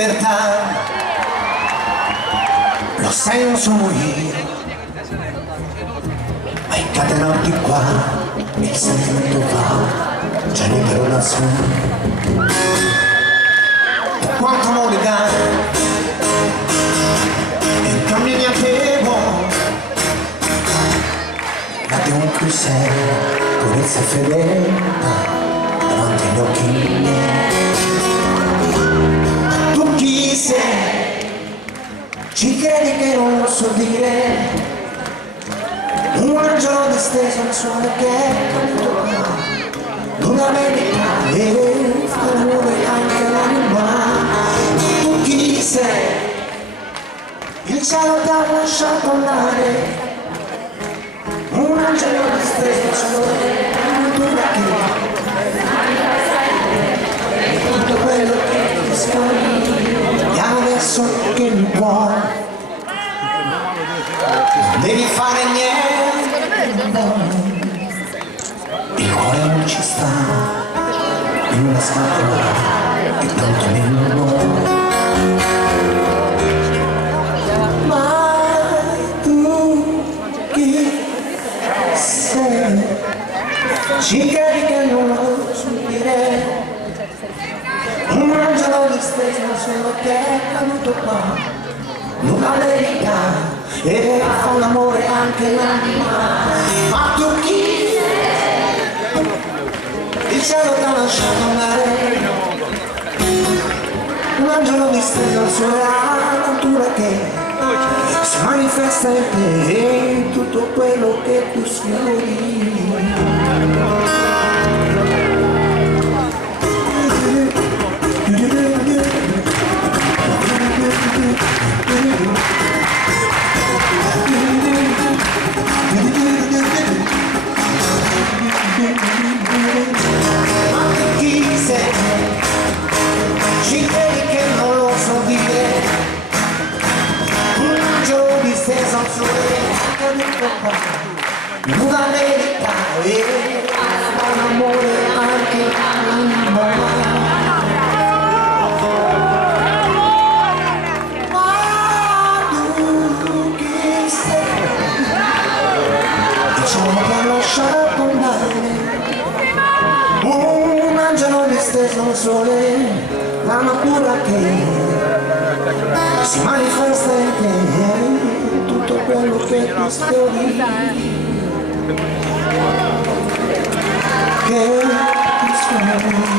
libertà, lo sai non sono io, ma incatenarti qua, il sentimento va, già libero lassù. Quanto amore dai, e cammini a te vuoi, date un più serio, purezza e fedeltà, davanti agli occhi miei. Tu chi sei? Ci credi che non lo so dire? Un angelo disteso al sole che è caduto qua, l'una verità e fa l'amore anche l'anima. Tu chi sei? Il cielo ti ha lasciato andare, un angelo disteso al sole, l'una che tutto quello che ti scrivi, e adesso che mi vuoi, non devi fare niente, il cuore non ci sta, in una scatola e tanto nemmeno. Ma tu chi sei? Ci credi che non lo so dire? Un angelo disteso al sole che è caduto qua, l'una verità e fa l'amore anche l'anima. Ma tu chi sei? Il cielo ti ha lasciato andare, un angelo disteso al sole, la natura che si manifesta in te, tutto quello che tu sfiori. Ma chi sei? Ci credi che non lo so dire? Un angelo disteso al sole caduto qua, una verità e fa l'amore anche l'anima. Diciamo che lasciato andare, un angelo disteso al sole, la natura che si manifesta in te, tutto quello che tu sfiori, che tu sfiori.